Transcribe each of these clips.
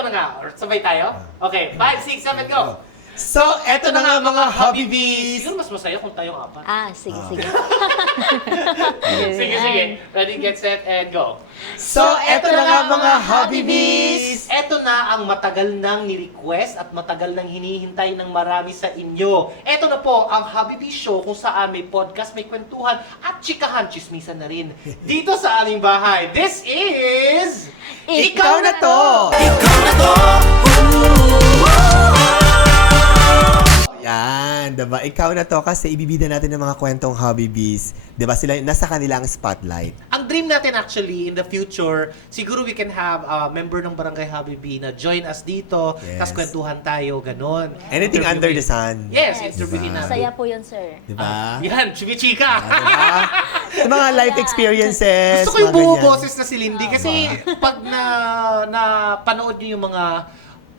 eto na nga. Sabay tayo? Okay, 5, 6, 7, go! So, eto na nga mga Hobby Bees! Siguro mas masaya kung tayong apat. Sige, sige. Sige. Ready, get set, and go. So, eto na nga mga Hobby Bees! Eto na ang matagal nang ni-request at matagal nang hinihintay ng marami sa inyo. Eto na po ang Hobby Bees Show kung saan may podcast, may kwentuhan at chikahan, chismisan na rin. Dito sa aming bahay. This is... Ikaw na to! Ikaw na to! Yan, diba? Ikaw na to kasi ibibida natin ng mga kwentong Hobby Bees. Diba? Sila nasa kanilang spotlight. Ang dream natin actually in the future, siguro we can have a member ng Barangay Hobby Bee na join us dito, Yes. tas kwentuhan tayo, ganon. Anything Interviewin. under the sun. Yes, Yes. interviewin Diba? natin. Saya po yun, sir. Diba? Yan, chimichika. Diba? Sa mga life experiences. Gusto ko yung mga buo ganyan. boses na si Lindy kasi pag na panood niyo yung mga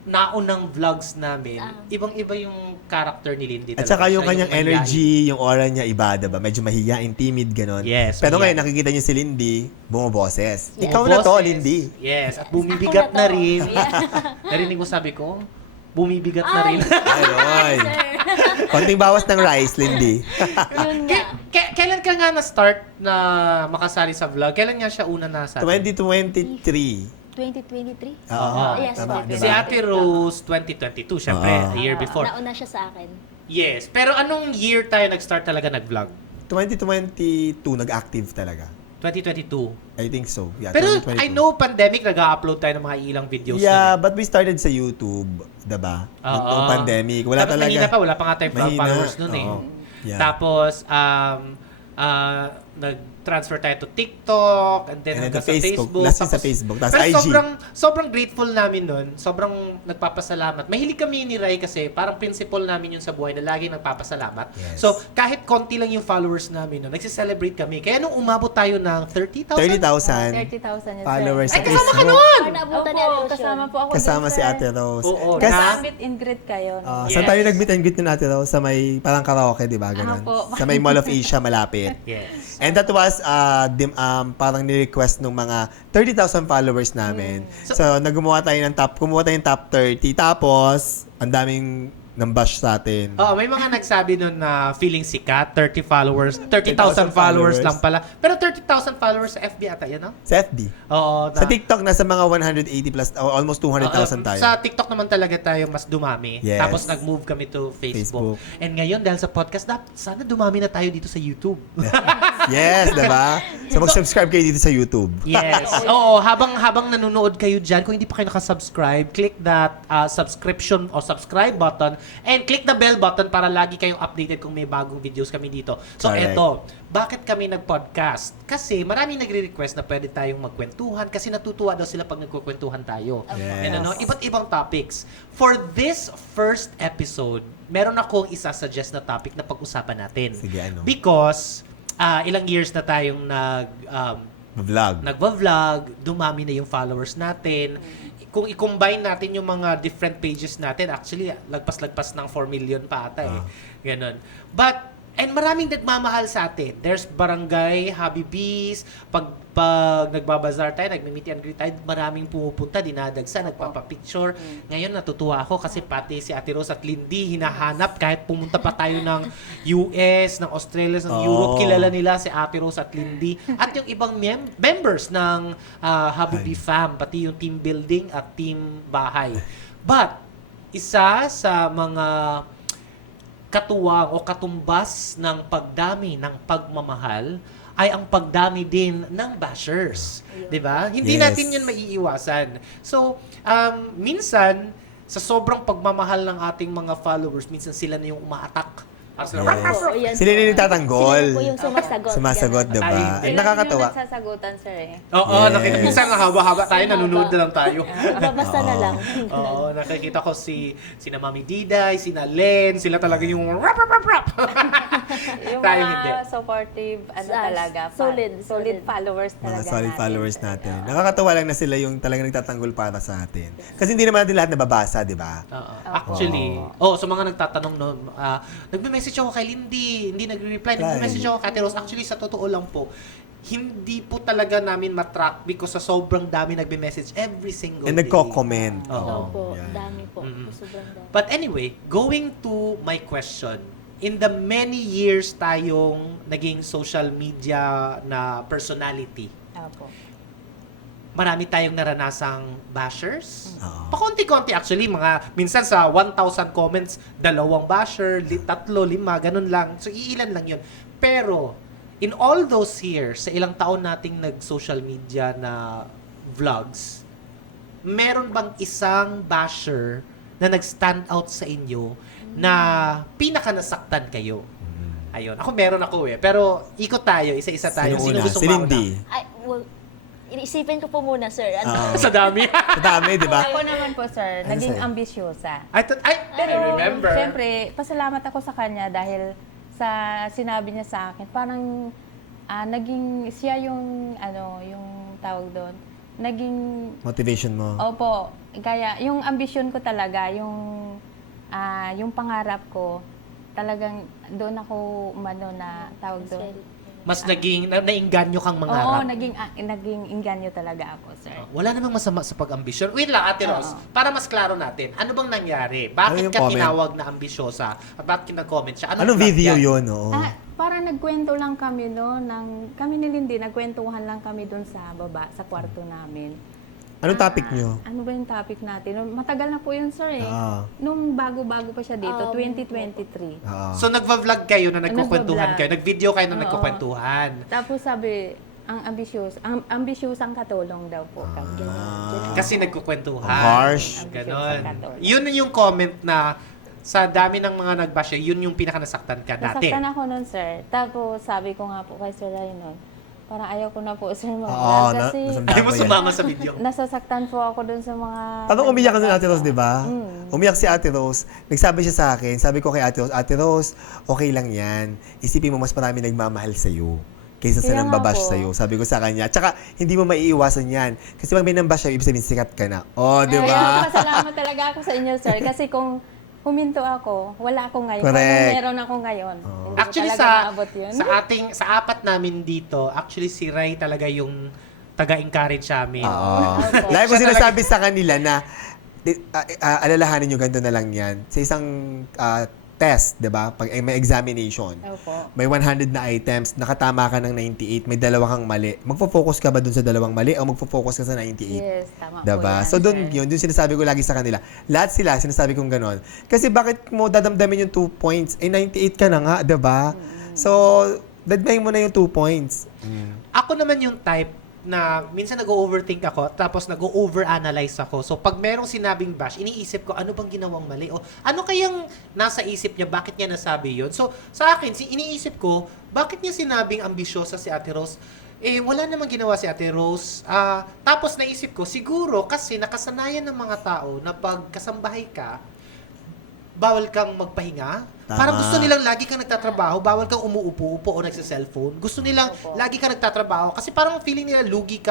naunang vlogs namin, ibang-iba yung character ni Lindy. At saka yung Siya kanyang mahiyain. energy, yung aura niya iba, diba? Medyo mahihain, timid, ganon. Yes, Pero mahihain. ngayon, nakikita niyo si Lindy, bumoboses. Yes. Ikaw na to, Boses. Lindy. Yes, at bumibigat Ako na na to. rin. Yeah. Narinig mo sabi ko? Bumibigat na rin. Ayun. Konting bawas ng rice, Lindy. Yun nga. Kailan ka nga na-start na makasali sa vlog? Kailan nga siya una nasa? 2023. 2023? Oo. Yes, Tama, po. Si diba? Ate Rose, 2022, syempre, Oo. a year before. Nauna siya sa akin. Yes. Pero anong year tayo nag-start talaga nag-vlog? 2022, nag-active talaga. 2022. I think so. Yeah, Pero 2022. I know pandemic, nag-upload tayo ng mga ilang videos. Yeah, nun but we started sa YouTube, diba? Oo. Noong pandemic. Wala Tapos talaga. mahina pa, wala pa nga tayong Mahina, followers nun eh. oo. Yeah. Tapos, nag-transfer tayo to TikTok, and then And then hanggang to sa Facebook. Facebook. Last sa Facebook. Tapos pero IG. sobrang grateful namin nun. Sobrang nagpapasalamat. Mahilig kami ni Rai kasi parang principle namin yun sa buhay na lagi nagpapasalamat. Yes. So, kahit konti lang yung followers namin nun, nagsiselebrate kami. Kaya nung umabot tayo ng 30,000, 30,000 30,000 yun, followers sir. Ay, kasama ka Facebook. nun! Para naabutan ni Opo, Ate Rose kasama yun. po ako Kasama dun, si sir. Ate Rose. Oo. Kasi, Meet and greet kayo. No? saan Yes. tayo nag-meet and greet ni Ate Rose? Sa may parang karaoke, di ba? Ganun. po. Sa may Mall of Asia, malapit. Yes. And that was parang ni-request ng mga 30,000 followers namin. So, gumawa tayo ng top 30. Tapos, ang daming nang-bash sa atin. Oo, may mga nagsabi nun na feeling sikat, 30,000 followers lang pala. Pero 30,000 followers sa FB ata yan, no? Sa FB. Oo. Sa TikTok, nasa mga 180 plus, almost 200,000 tayo. Sa TikTok naman talaga tayo mas dumami. Yes. Tapos nag-move kami to Facebook. And ngayon, dahil sa podcast, sana dumami na tayo dito sa YouTube. Yes, diba? So, mag-subscribe kayo dito sa YouTube. Yes. Oo, habang nanonood kayo dyan, kung hindi pa kayo nakasubscribe, click that subscription or subscribe button and click the bell button para lagi kayong updated kung may bagong videos kami dito. So, Correct. eto, bakit kami nag-podcast? Kasi maraming nagre-request na pwede tayong magkwentuhan kasi natutuwa daw sila pag nagkukwentuhan tayo. Yes. And iba't ibang topics. For this first episode, meron akong isa-suggest na topic na pag-usapan natin. Sige, ano? Because ilang years na tayong Vlog. nagva-vlog, dumami na yung followers natin. Kung i-combine natin yung mga different pages natin, actually, lagpas-lagpas ng 4 million pa ata eh. Ganon. And maraming nagmamahal sa atin. There's Barangay, Hobby Bees, pag nagbabazar tayo, nagme-meet and greet tayo, maraming pumupunta, dinadagsa, nagpapapicture. Ngayon, natutuwa ako kasi pati si Ate Rose at Lindy, hinahanap kahit pumunta pa tayo ng US, ng Australia, ng Europe, kilala nila si Ate Rose at Lindy. At yung ibang members ng Hobby Bee Fam, pati yung team building at team bahay. But, isa sa mga katuwang o katumbas ng pagdami ng pagmamahal ay ang pagdami din ng bashers. 'Di ba? Hindi Yes. natin 'yun maiiwasan. So, minsan sa sobrang pagmamahal ng ating mga followers, minsan sila na yung umaatak. Tapos Yes. Opo, yan Sila po. yung nagtatanggol. Sila po yung sumasagot. Sumasagot, Ganun. diba? Ay, Ay, nakakatawa. Yung nagsasagutan, sir eh. Oo, Yes. nakita minsan haba-haba tayo, nanonood na lang tayo. Babasa na lang. Oo, nakikita ko sina Mami Diday, sina Len, sila talaga yung rap. Yung Tayo mga hindi. supportive, talaga. Solid followers Mga talaga solid natin. followers natin. Nakakatawa lang na sila yung talagang nagtatanggol para sa atin. Kasi hindi naman natin lahat nababasa, di ba? Oo. Actually, sa mga nagtatanong no, nagme-message ako kay Lindy, hindi nagre-reply, nagme-message ako kay Ate Rose. Actually, sa totoo lang po, hindi po talaga namin matrack because sa sobrang dami nagbe-message every single And day. nagko-comment. Oo. Opo, Yan. dami po. Mm. Sobrang dami. But anyway, going to my question, in the many years tayong naging social media na personality, Opo. marami tayong naranasang bashers. Oo. Pakonti-konti actually, minsan sa 1,000 comments, 2 basher, 3, 5, ganun lang. So, iilan lang yun. Pero, in all those years, sa ilang taon nating nag-social media na vlogs, meron bang isang basher na nag-stand out sa inyo na pinaka-nasaktan kayo? Ayun. Meron ako eh. Pero, ikot tayo, isa-isa tayo. Sino una? gusto Si mauna? Lindy. Ay, well, inisipin ko po muna, sir. Ano? Oo. Sa dami. Sa dami, di ba? Ako naman po, sir, Ano naging sa'yo? ambisyosa. I Pero, remember. syempre, pasalamat ako sa kanya dahil sa sinabi niya sa akin, parang naging siya yung, yung tawag doon, naging, Motivation mo. opo, kaya yung ambisyon ko talaga, yung pangarap ko, talagang doon ako na tawag doon. Mas nainganyo kang Oo, mangarap. naging inganyo talaga ako, sir. Wala namang masama sa pag-ambisyon. Wait lang, Ate Ros, para mas klaro natin, ano bang nangyari? Ano Bakit yung ka comment? tinawag na ambisyosa? At bakit nag-comment siya? Anong vlog video yan? yun? Oo. Parang nagkwento lang kami kami ni Lindy, nagkwentuhan lang kami doon sa baba, sa kwarto namin. Anong topic nyo? Ano ba yung topic natin? Matagal na po yun, sir, eh. Oo. Nung bago-bago pa siya dito, 2023. Oo. So, nagva-vlog kayo na nagkukwentuhan Nagva-vlog. kayo? Nag-video kayo na Oo. nagkukwentuhan? Tapos sabi, ang ambisyosang katulong daw po kami. Kasi nagkukwentuhan. Ang harsh. Ganon. Ambisyosa katulong. Yun yung comment na sa dami ng mga nag-bash, yun yung pinaka-nasaktan ka dati. Nasaktan ako nun, sir. Tapos sabi ko nga po kay Sir Raynon, parang ayaw ko na po, sir, Oo, mag-vlog kasi nasanda Ayaw mo ko yan. sumama sa video. nasasaktan po ako dun sa mga... Parang umiyak ka na Ate Rose, di ba? Mm. Umiyak si Ate Rose. Nagsabi siya sa akin, sabi ko kay Ate Rose, okay lang yan. Isipin mo mas marami nagmamahal sa'yo kaysa sa Kaya nang nga babash po. sa'yo. Sabi ko sa kanya. Tsaka, hindi mo maiiwasan yan. Kasi pag may nambash sa'yo, ibig sabihin sikat ka na. Oh, di Kaya ba? pasalamat talaga ako sa inyo, sir. Kasi kung huminto ako, wala ako ngayon. Correct. Kung meron ako ngayon. Hindi ko Actually, talaga maabot yun. sa apat namin dito, actually si Ray talaga yung taga-encourage sa amin. Oo. Opo. Lagi ko Siya sinasabi sa kanila na alalahanin nyo ganito na lang yan. Sa isang test, di ba? Pag may examination, Opo. may 100 na items, nakatama ka ng 98, may 2 kang mali. Magfo-focus ka ba dun sa 2 mali o magfo-focus ka sa 98? Yes, tama po Diba? yan, So, doon sir. yun sinasabi ko lagi sa kanila. Lahat sila, sinasabi kong ganon. Kasi bakit mo dadamdamin yung 2 points? Eh, 98 ka na nga, diba? So, dadmahin mo na yung 2 points. Ako naman yung type na minsan nag-overthink ako tapos nag-overanalyze ako. So pag merong sinabing bash, iniisip ko ano bang ginawang mali o ano kayang nasa isip niya, bakit niya nasabi yon. So sa akin, iniisip ko, bakit niya sinabing ambisyosa si Ate Rose? Eh wala namang ginawa si Ate Rose. Tapos naisip ko, siguro kasi nakasanayan ng mga tao na pag kasambahay ka, bawal kang magpahinga. Tama. Parang gusto nilang lagi kang nagtatrabaho, bawal kang umuupo-upo o nagsa-cellphone. Gusto nilang lagi kang nagtatrabaho kasi parang feeling nila lugi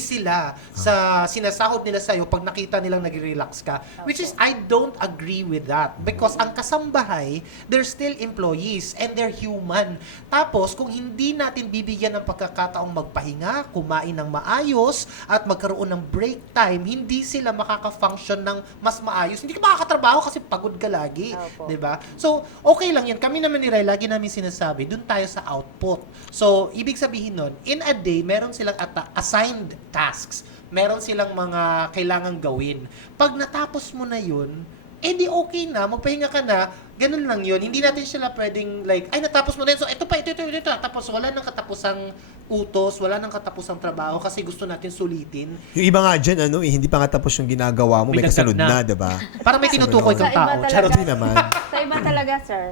sila sa sinasahod nila sa'yo pag nakita nilang nag-relax ka. Which is, I don't agree with that. Because ang kasambahay, they're still employees and they're human. Tapos, kung hindi natin bibigyan ng pagkakataong magpahinga, kumain ng maayos, at magkaroon ng break time, hindi sila makaka-function ng mas maayos. Hindi ka makakatrabaho kasi pagod ka lagi. Opo. 'Di ba? So, okay lang yan. Kami naman ni Ray, lagi namin sinasabi, dun tayo sa output. So, ibig sabihin nun, in a day, meron silang assigned tasks. Meron silang mga kailangang gawin. Pag natapos mo na yun, eh di okay na, magpahinga ka na, ganun lang yun. Hindi natin sila pwedeng like, ay natapos mo na yun, so ito pa, ito. Tapos wala nang katapusang utos, wala nang katapusang trabaho kasi gusto natin sulitin. Yung iba nga dyan, hindi pa nga tapos yung ginagawa mo, may May kasunod dagdag na. na, diba? Para may tinutukoy Sa kang iba tao. talaga. Charot. Hindi naman. Sa iba talaga, sir,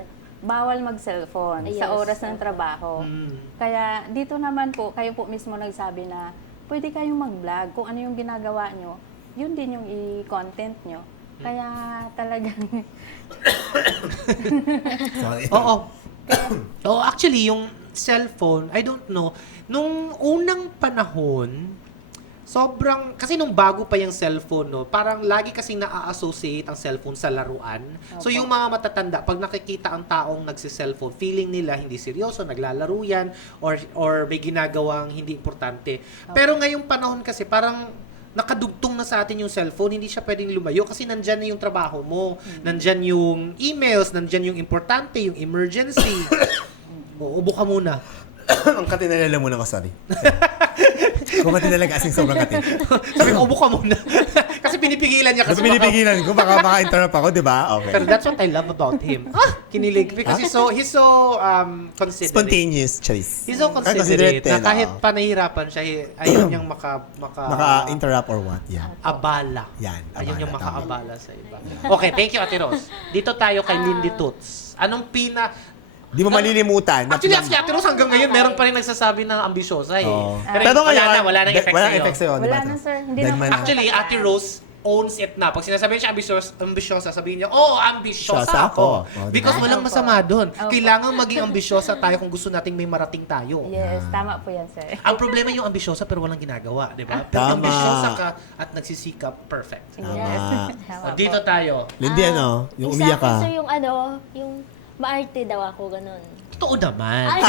bawal mag-cellphone sa Yes. oras ng trabaho. Kaya dito naman po, kayo po mismo nagsabi na pwede kayong mag-vlog. Kung ano yung ginagawa nyo, yun din yung i-content nyo. Kaya talagang Sorry. Oo. Oo, actually, yung cellphone, I don't know, nung unang panahon, sobrang, kasi nung bago pa yung cellphone, no, parang lagi kasing na-associate ang cellphone sa laruan. So yung mga matatanda, pag nakikita ang taong nagsi-cellphone, feeling nila hindi seryoso, naglalaro yan, or may ginagawang hindi importante. Pero ngayong panahon kasi, parang nakadugtong na sa atin yung cellphone, hindi siya pwedeng lumayo kasi nandyan na yung trabaho mo, nandyan yung emails, nandyan yung importante, yung emergency. Ubo ka muna. Ang kati na lang muna ko, sorry. Kumati na lang kasing sobrang kati. Sabi ko, ubo ka muna. Kasi pinipigilan niya kasi. Pinipigilan ko, baka maka-interrupt ako, di ba? Okay. Pero that's what I love about him. Kinilig. Because he's so considerate. Spontaneous choice. He's so considerate na kahit panahirapan siya, ayaw niyang Maka-interrupt or what? Yeah. abala. Yan. Ayaw niyang tama. makaabala sa iba. Okay, thank you, Ate Rose. Dito tayo kay Lindy Toots. Anong Di mo malilimutan. Actually, Ate Rose hanggang ngayon, meron pa rin nagsasabi ng ambisyosa eh. Oo. Pero wala nang effect walang sa'yo. effect sa'yo. Wala diba? na, sir. Hindi Dead na- man Actually, Ate Rose owns it na. Pag sinasabi niya ambisyosa, sabihin niya, ambisyosa Syosa ako. ako. Oh, Because diba? walang Opo. masama doon. Opo. Kailangan maging ambisyosa tayo kung gusto nating may marating tayo. Yes, tama po yan, sir. Ang problema yung ambisyosa pero walang ginagawa, di ba? Pero Tama. ambisyosa ka at nagsisikap, perfect. Tama. Tama po. Dito tayo. Lindy, yung umiyak ka. Sir, yung yung maarte daw ako, ganun. Totoo naman. Ay,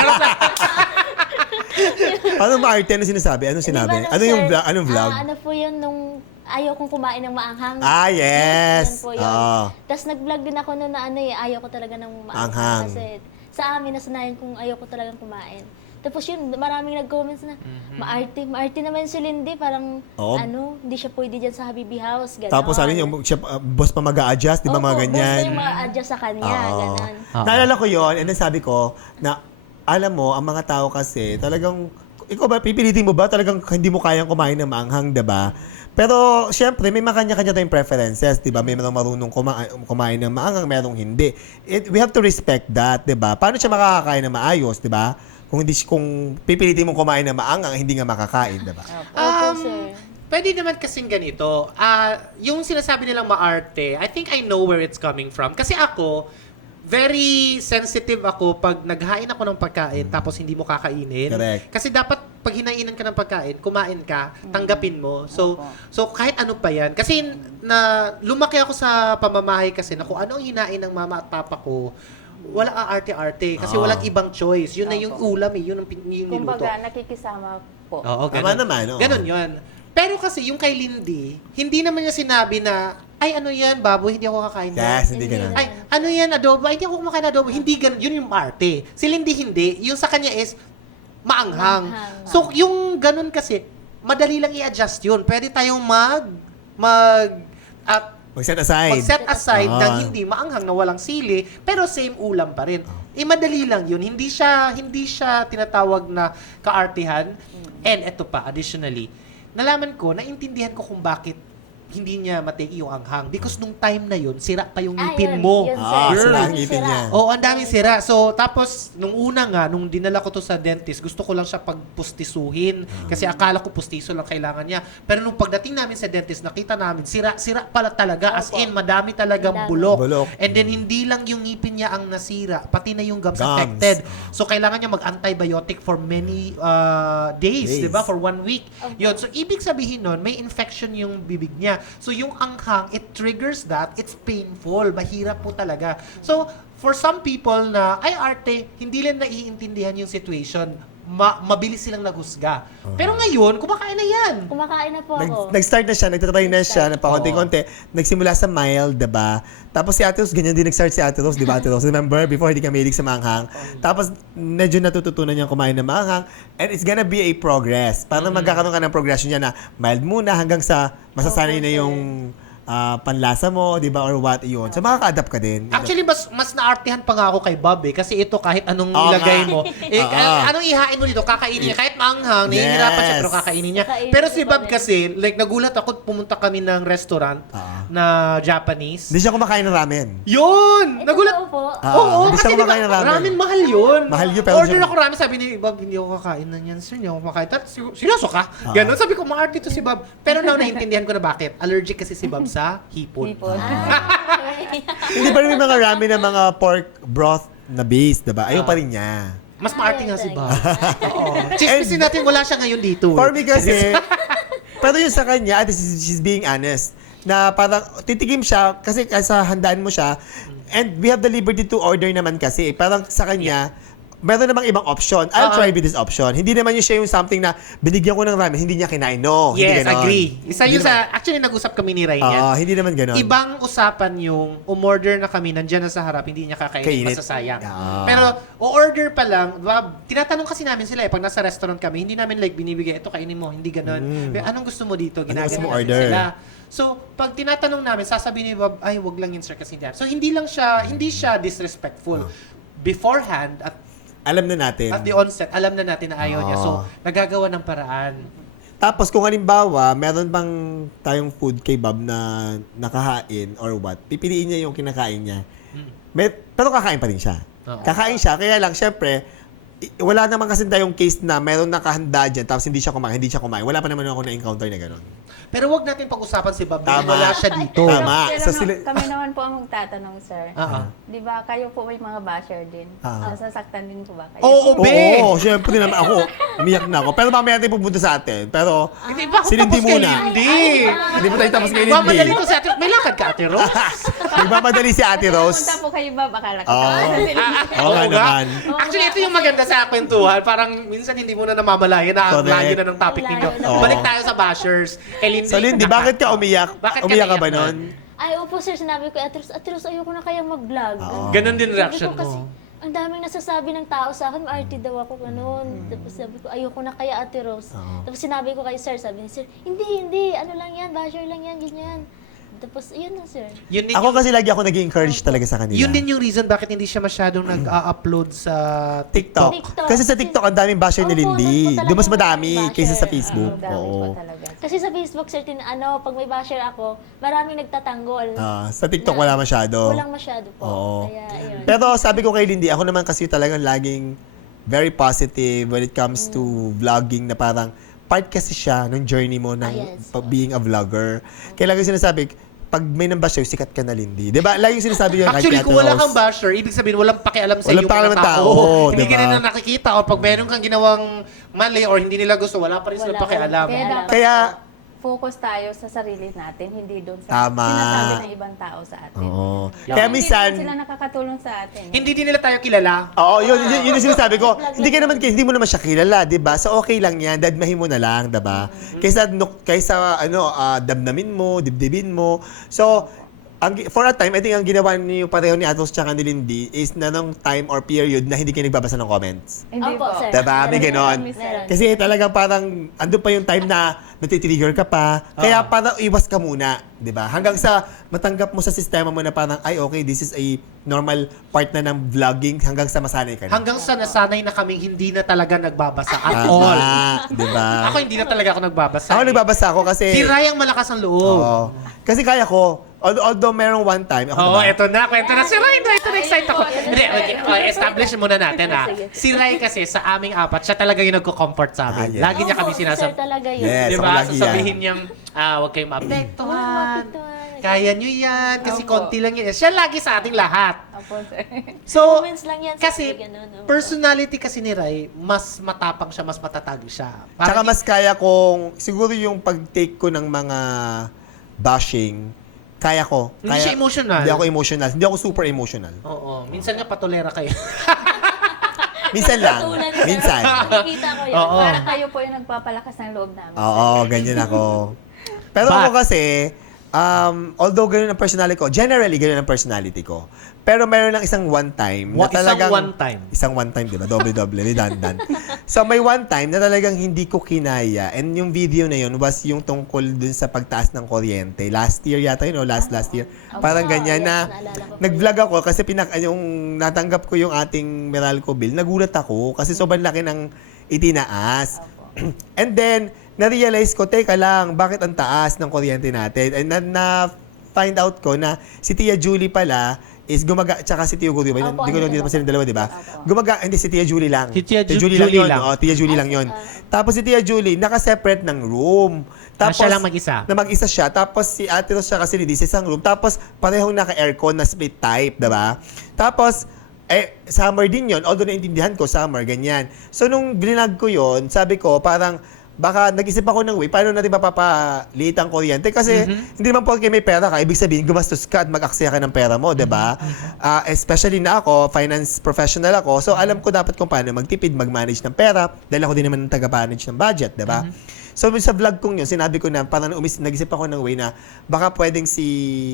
Paano maarte? Ano sinasabi? Anong sinabi? Di ba, Ano sir, yung vlog? Anong vlog? ano po yun nung ayaw kong kumain ng maanghang. Yes. Yun po yun. Oo. Tapos nag-vlog din ako noon na ayaw ko talaga ng Maanghang. maanghang. Kasi sa amin, nasanayan kong ayaw ko talagang kumain. Tapos yun, maraming nag-comments na, maarte naman si Lindy, parang, Oo. hindi siya pwede dyan sa Habibi House, gano'n. Tapos ano yung siya, boss pa mag-a-adjust, di ba mga Opo, ganyan? basta yung ma-adjust sa kanya, Oo. gano'n. Naalala ko yon, and then sabi ko, na alam mo, ang mga tao kasi, talagang, ikaw ba, pipilitin mo ba? Talagang hindi mo kayang kumain ng maanghang, di ba? Pero, syempre, may makanya-kanya tayong preferences, di ba? May marunong kumain ng maanghang, merong hindi. We have to respect that, di ba? Paano siya makakakain ng maayos, di ba? Kung pipilitin mong kumain ng maanghang, hindi nga makakain, di ba? Opo, sir. Pwede naman kasing ganito. Yung sinasabi nilang maarte, I think I know where it's coming from. Kasi ako, very sensitive ako pag naghain ako ng pagkain tapos hindi mo kakainin. Correct. Kasi dapat pag hinainan ka ng pagkain, kumain ka, tanggapin mo. So kahit ano pa yan. Kasi lumaki ako sa pamamahay kasi na kung ano ang hinain ng mama at papa ko, wala arte-arte. Kasi walang ibang choice. Yun na yung ulam eh. Yun ang yung niluto. Kumbaga, nakikisama po. Oo, Tama ganun. naman, oo. Ganun yun. Pero kasi yung kay Lindy, hindi naman niya sinabi na, ay ano yan, baboy, hindi ako kakain na. Yes, hindi ganun. Ay, ano yan, adobo, ay, hindi ako kumakain ng adobo. Hindi ganun, yun yung arte. Si Lindy hindi, yung sa kanya is maanghang. Maanghang. So, yung ganun kasi, madali lang i-adjust yun. Pwede tayong Mag-set aside. mag-set aside Ah. ng hindi maanghang na walang sili, pero same ulam pa rin. Madali lang yun. Hindi siya tinatawag na kaartihan. And eto pa, additionally, nalaman ko, naintindihan ko kung bakit hindi niya matake yung anghang. Because nung time na yun, sira pa yung ngipin mo. Yun, Ah, sir. sira ang Yun, ngipin sira. niya. Oo, ang daming sira. So, tapos, nung una nga, nung dinala ko to sa dentist, gusto ko lang siya pagpustisuhin. Kasi akala ko pustiso lang kailangan niya. Pero nung pagdating namin sa dentist, nakita namin, sira pala talaga. As Opo. in, madami talagang Madami. bulok. Bulok. And then, hindi lang yung ngipin niya ang nasira, pati na yung gums Gums. affected. So, kailangan niya mag-antibiotic for many days, Days. di ba? For 1 week. Yun. So, ibig sabihin nun, may infection yung bibig niya. So, yung anghang, it triggers that. It's painful. Mahirap po talaga. So, for some people na, ay arte, hindi lang naiintindihan yung situation. Mabilis silang naghusga. Pero ngayon, kumakain na yan. Kumakain na po ako. Nag-start na siya, nagtatry na siya, na pakonti-konti. Nagsimula sa mild, diba? Tapos si Ate Rose, ganyan din nag-start si Ate Rose, di ba Ate Rose? Remember, before hindi ka mahilig sa manghang. Tapos, medyo natututunan niyang kumain ng manghang. And it's gonna be a progress. Parang magkakaroon ka ng progression niya na mild muna hanggang sa masasanay na yung panlasa mo, di ba? Or what, yun. So, makaka-adapt ka din. Actually, mas naartihan pa nga ako kay Bob eh. Kasi ito, kahit anong Oo ilagay nga. mo, Oo. anong ihain mo dito, kakainin niya. Kahit maanghang, nahihirapan siya, Yes. pero kakainin niya. Kakainin Pero ko si pa Bob rin. kasi, like, nagulat ako, pumunta kami ng restaurant na Japanese. Hindi siya kumakain ng ramen. Yun! Ito Nagulat. po. Oo, hindi kasi siya diba, kumakain ng ramen. ramen mahal yun. Mahal yun, pero Order siya- ako ramen, sabi ni Bob, hindi ako kakain na yan. Sir, hindi ako kumakain. Tapos, seryoso ka? Ganon, sabi ko, maart dito si Bob. Pero now, naintindihan ko na bakit. Allergic kasi si Bob sa hipon. Hipon. Hindi pa rin may mga ramen na mga pork broth na base, diba? Ayaw pa rin niya. Mas maarte nga si Bob. Oo. Chismisin natin, wala siya ngayon dito. For me kasi, Pero yun sa kanya, at least she's being honest, na parang titigim siya kasi sa handaan mo siya, and we have the liberty to order naman kasi. Parang sa kanya, meron namang ibang option. I'll try with this option. Hindi naman yung siya yung something na binigyan ko ng ramen, hindi niya kinain. No, hindi Yes, ganon. agree. Isa Hindi yun sa, actually nag-usap kami ni Ryan yan. hindi naman ganon. Ibang usapan yung umorder na kami, nandyan na sa harap, hindi niya kakainin, Kainit. masasayang. Ah. Pero, o-order pa lang, tinatanong kasi namin sila pag nasa restaurant kami, hindi namin like binibigay, ito kainin mo, hindi ganon. Pero, anong gusto mo dito? Anong gusto mo Ginagawa order? sila. So, pag tinatanong namin, sasabihin ni Bob, ay, wag lang yun sir kasi hindi. So, hindi siya disrespectful. Beforehand, Alam na natin. at the onset, alam na natin na ayaw niya. So, nagagawa ng paraan. Tapos kung halimbawa, meron bang tayong food kay Bob na nakahain or what, pipiliin niya yung kinakain niya. Pero kakain pa rin siya. Oo. Kakain siya, kaya lang, syempre, wala naman kasi tayong case na meron nakahanda dyan, tapos hindi siya kumain. Wala pa naman ako na-encounter na gano'n. Pero wag natin pag-usapan si Bob. Tama. Wala siya dito. Tama. Pero So, sila- kami naman po ang magtatanong, sir. Oo. Di ba, kayo po may mga basher din. Ah. Nasasaktan din po ba kayo? Oo, be! Oo, syempre naman ako. Umiyak na ako. Pero mamaya natin pupunta sa atin. Pero, Hindi ba ako si Lindy tapos kay muna. Lindy? Hindi mo tayo tapos kay Mamadali Lindy. ko si Ate. May lakad ka, Ate Rose? Nagmamadali si Ate Rose. Punta po kayo, Bob. Akala ko. Oo. Oo nga naman. Actually, ito yung maganda sa kwentuhan. Parang minsan hindi mo na namamalayan na ang Correct. layo na ng topic ninyo. Oo. Balik tayo sa bashers. Kay Lindy. So, Lindy, bakit ka umiyak? Bakit ka Umiyak ka ba naiyak nun? Ay, opo sir, sinabi ko, Ate Rose, ayoko na kayang mag-vlog. Oo. Ganon din Sabi reaction ko kasi, mo. ang daming nasasabi ng tao sa akin, maarte daw ako, ganun. Tapos sabi ko, ayoko na kaya Ate Rose. Oo. Tapos sinabi ko kay sir, sabi ni sir, hindi, ano lang yan, basher lang yan, ganyan. Tapos, yun na sir. Yun din Ako yung, kasi lagi ako nag-encourage talaga sa kanila. yun din yung reason bakit hindi siya masyadong nag-upload sa TikTok. TikTok. Kasi sa TikTok, ang daming basher ni Opo, Lindy. doon po talaga Doon mas yung madami basher. kaysa sa Facebook. Ang dami po Oo. talaga. Kasi sa Facebook, sir, pag may basher ako, maraming nagtatanggol. Sa TikTok, wala masyado. Walang masyado po. Oo. Kaya, ayun. Pero sabi ko kay Lindy, ako naman kasi talagang laging very positive when it comes to vlogging na parang part kasi siya ng journey mo ng yes. being a vlogger. Kaya lagi sinasabi, pag may nang basher, sikat ka na, Lindy. Diba? Laging sinasabi yun Actually, kay Ate kung wala Rose. kang basher, ibig sabihin walang pakialam sa Walang iyo pakialam mga ng tao, Hindi diba? ka nila nakikita o pag meron kang ginawang mali or hindi nila gusto, wala pa rin silang Wala pakialam. kang Kaya dapat Kaya, focus tayo sa sarili natin, hindi doon sa Tama. sinasabi ng ibang tao sa atin. oo. Yeah. Kaya Hindi minsan, naman sila nakakatulong sa atin. Hindi din nila tayo kilala. oo, yun yung sinasabi ko. Hindi mo naman siya kilala, 'di ba? So okay lang 'yan, dadmahin mo na lang, 'di ba? Kaysa damdamin mo, dibdibin mo. So for a time, I think ang ginawa niyo pareho ni Atos tsaka ni Lindy is na nung time or period na hindi kayo nagbabasa ng comments. Hindi Opo, po. sir. Diba? May ganon. Meron. Kasi talagang parang andun pa yung time na natitrigger ka pa. Kaya parang iwas ka muna. 'Di ba? Hanggang sa matanggap mo sa sistema mo na parang, ay okay, this is a normal part na ng vlogging hanggang sa masanay ka na. Hanggang sa nasanay na kaming hindi na talaga nagbabasa at all. Tama. 'Di ba? Ako hindi na talaga ako nagbabasa. Ako nagbabasa ako kasi... Si Ray ang malakas ang loob. Oo. Kasi kaya ko, although merong one time, ako Oo, diba? eto na. Kwento na. Si Ray na. Ito na excite ako. Hindi, okay, establish muna natin ha. Si Ray kasi sa aming apat, siya talaga yung nagko-comfort sa amin. yes. Lagi niya kami Opo, sinasabi. sir, talaga yun. Yes. Di ako ba? lagi yan. Sasabihin niyang, huwag kayong maapektuhan. Kaya nyo yan. Kasi Opo. konti lang yan. Siya lagi sa ating lahat. Opo, sir. So, Comments lang yan, kasi sabi, ganun, oo. personality kasi ni Ray, mas matapang siya, mas matatag siya. Tsaka Parang mas kaya kong, siguro yung pag-take ko ng mga bashing, kaya ko. Hindi siya emotional. Hindi ako emotional. Hindi ako super emotional. Oo. Minsan nga patolera kayo. Minsan lang. Tulad sir. Minsan. Nakikita ko yun. Oo. Para kayo po yung nagpapalakas ng loob namin. Oo, ganyan ako. Pero But- ako kasi, although ganun ang personality ko, generally ganun ang personality ko. Pero meron lang isang one time na Isang talagang... one time. Isang one time, di ba? Doble-doble, redundant. So may one time na talagang hindi ko kinaya. And yung video na yun was yung tungkol dun sa pagtaas ng kuryente. Last year yata yun, o last year. Parang ganyan yes, na naalala ko po nag-vlog ako kasi yung natanggap ko yung ating Meralco bill. Nagulat ako kasi sobrang laki ng itinaas. And then, na-realize ko, teka lang, bakit ang taas ng kuryente natin? And na-find out ko na si Tia Julie pala is tsaka si Tio Gurio. Opo, Hindi ko lang dito pa silang dalawa, di ba? Hindi, si Tia Julie lang. Si Tia Julie Julie yun. lang. Oo, Tia Julie lang yun. Tapos si Tia Julie, naka-separate ng room. Tapos, siya lang mag-isa. Na mag-isa siya. Tapos si Ate Rose siya kasi Lindy sa isang room. Tapos parehong naka-aircon na split type, diba? Tapos, summer din yon. Although naintindihan ko, summer, ganyan. So, nung binag ko yon, sabi ko, parang, baka nag-isip ako ng way, paano natin mapapaliit ang kuryente? Kasi hindi naman po kayo may pera ka, ibig sabihin gumastos ka at mag-aksaya ka ng pera mo, di ba? Especially na ako, finance professional ako, so alam ko dapat kung paano magtipid, mag-manage ng pera, dahil ako din naman ng taga-manage ng budget, di ba? So sa vlog kong yun, sinabi ko na parang nag-isip ako ng way na baka pwedeng si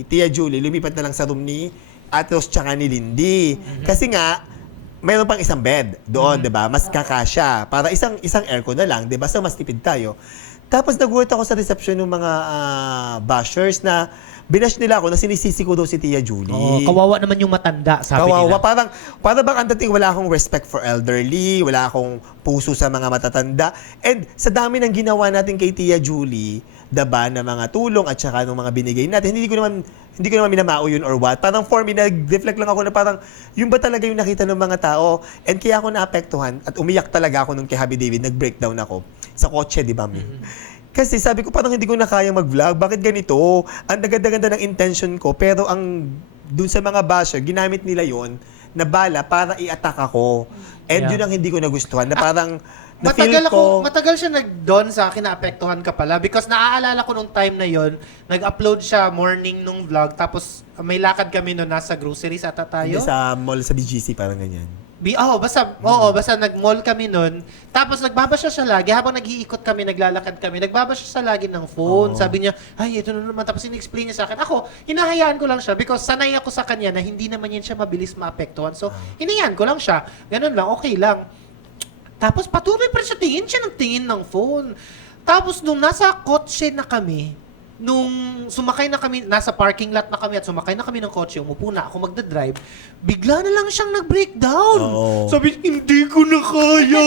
Tia Julie lumipat na lang sa room ni Atos tsaka ni Lindy. Kasi nga, mayroon pang isang bed doon, 'di ba? Mas kakasya. Para isang aircon na lang, 'di ba? So mas tipid tayo. Tapos nagulat ako sa reception ng mga bashers na binash nila ako na sinisisi ko daw si Tia Julie. Oo, kawawa naman yung matanda, sabi Kawawa. nila. Parang bang ang dating wala akong respect for elderly, wala akong puso sa mga matatanda. And sa dami ng ginawa natin kay Tia Julie, diba, na mga tulong at saka ng mga binigay natin, hindi ko naman minamao yun or what. Parang for me, nag-reflect lang ako na parang, yun ba talaga yung nakita ng mga tao? And kaya ako naapektuhan at umiyak talaga ako nung kay Happy David, nag-breakdown ako sa kotse, di ba, Mi? Kasi sabi ko, parang hindi ko na kaya mag-vlog. Bakit ganito? Ang ganda-ganda ng intention ko, pero dun sa mga basher, ginamit nila yon na bala para i-attack ako. And Yeah. yun ang hindi ko nagustuhan, na parang, na-feel Matagal siya nag-dawn sa akin, naapektuhan ka pala. Because naaalala ko nung time na yon, nag-upload siya morning nung vlog, tapos may lakad kami noon, nasa groceries ata tayo. Hindi, sa mall, sa BGC, parang ganyan. Basta nag-mall kami noon. Tapos nagbabasya siya lagi, habang nag-iikot kami, naglalakad kami, nagbabasya siya lagi ng phone. Oo. Sabi niya, ay, ito na naman. Tapos in-explain niya sa akin. Ako, hinahayaan ko lang siya because sanay ako sa kanya na hindi naman yan siya mabilis maapektuhan. So, hinahayaan ko lang siya. Ganun lang, okay lang. Tapos patuloy pa rin siya tingin ng phone. Tapos nung nasa kotse na kami, nung sumakay na kami, nasa parking lot na kami at sumakay na kami ng kotse, umupo na ako magdadrive, bigla na lang siyang nag-breakdown. Oo. Sabi, hindi ko na kaya.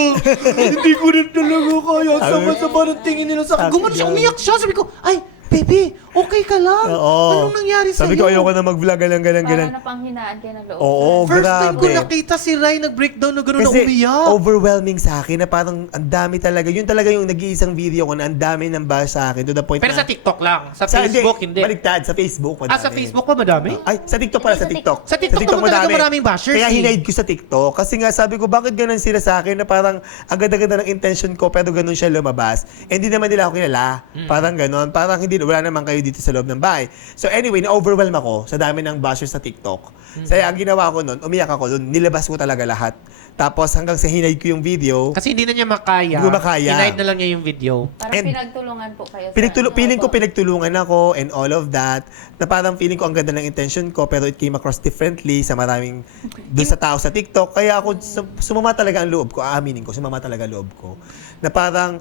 Hindi ko na talaga kaya. Sama-sama ng tingin nila sa akin. Gumano siya, umiyak siya. Sabi ko, ay, baby, okay ka lang. Oo. Anong nangyari sa'yo? Sabi ko, ayoko na mag-vlog, galang. Para napanghinaan kayo ng loob. Oo, First time ko grabe. nakita si Rai nag-breakdown na gano'n na Kasi umiyak. overwhelming sa akin na parang ang dami talaga. Yun talaga yung nag-iisang video ko na ang dami ng bash sa akin to the point Pero na... sa TikTok lang. Sa Facebook, hindi. Baliktad, sa Facebook. Madami. Sa Facebook pa madami? Ay, sa TikTok pala, sa TikTok. Sa TikTok naman talaga maraming bashers, Kaya eh. hinaid ko sa TikTok. Kasi nga sabi ko, bakit ganun sila sa akin na parang ang ganda-ganda ng intention ko pero ganun siya lumabas. Eh, hindi naman nila ako kilala. Parang ganun. Parang hindi, wala naman kayo dito sa loob ng bahay. So anyway, na-overwhelm ako sa dami ng bashers sa TikTok. Kaya ang ginawa ko nun, umiyak ako nun, nilabas ko talaga lahat. Tapos hanggang sa hinaid ko yung video, Kasi hindi na niya makaya. Hindi ko makaya. Hinaid na lang niya yung video. Parang And- pinagtulungan po kayo. feeling ko pinagtulungan ako and all of that, na parang feeling ko ang ganda ng intention ko pero it came across differently sa maraming doon sa tao sa TikTok. Kaya ako sumama talaga ang loob ko, aaminin ko, sumama talaga ang loob ko. Na parang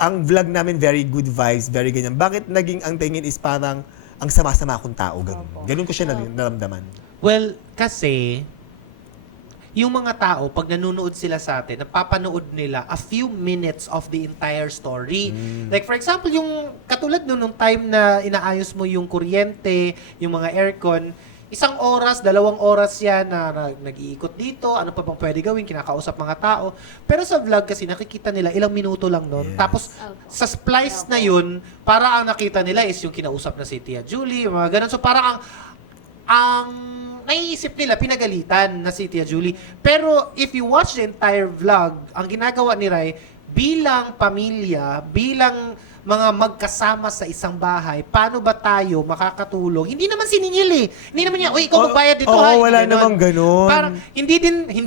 ang vlog namin very good vibes, very ganyan. Bakit naging ang tingin is parang ang sama-sama akong tao, ganun. Ganun ko siya naramdaman. Well, kasi yung mga tao, pag nanonood sila sa atin, napapanood nila a few minutes of the entire story. Like for example, yung katulad nung time na inaayos mo yung kuryente, yung mga aircon, 1 oras, 2 oras yan na nag-iikot dito, ano pa bang pwede gawin, kinakausap mga tao. Pero sa vlog kasi nakikita nila ilang minuto lang nun. Yes. Tapos sa splice na yun, para ang nakita nila is yung kinausap na si Tia Julie, mga ganun. So parang ang naiisip nila, pinagalitan na si Tia Julie. Pero if you watch the entire vlog, ang ginagawa ni Rai, bilang pamilya, bilang mga magkasama sa isang bahay, paano ba tayo makakatulong? Hindi naman siningil eh. Hindi naman niya, uy, ikaw magbayad dito ha. Oo, wala Ganon. namang ganun. Parang hindi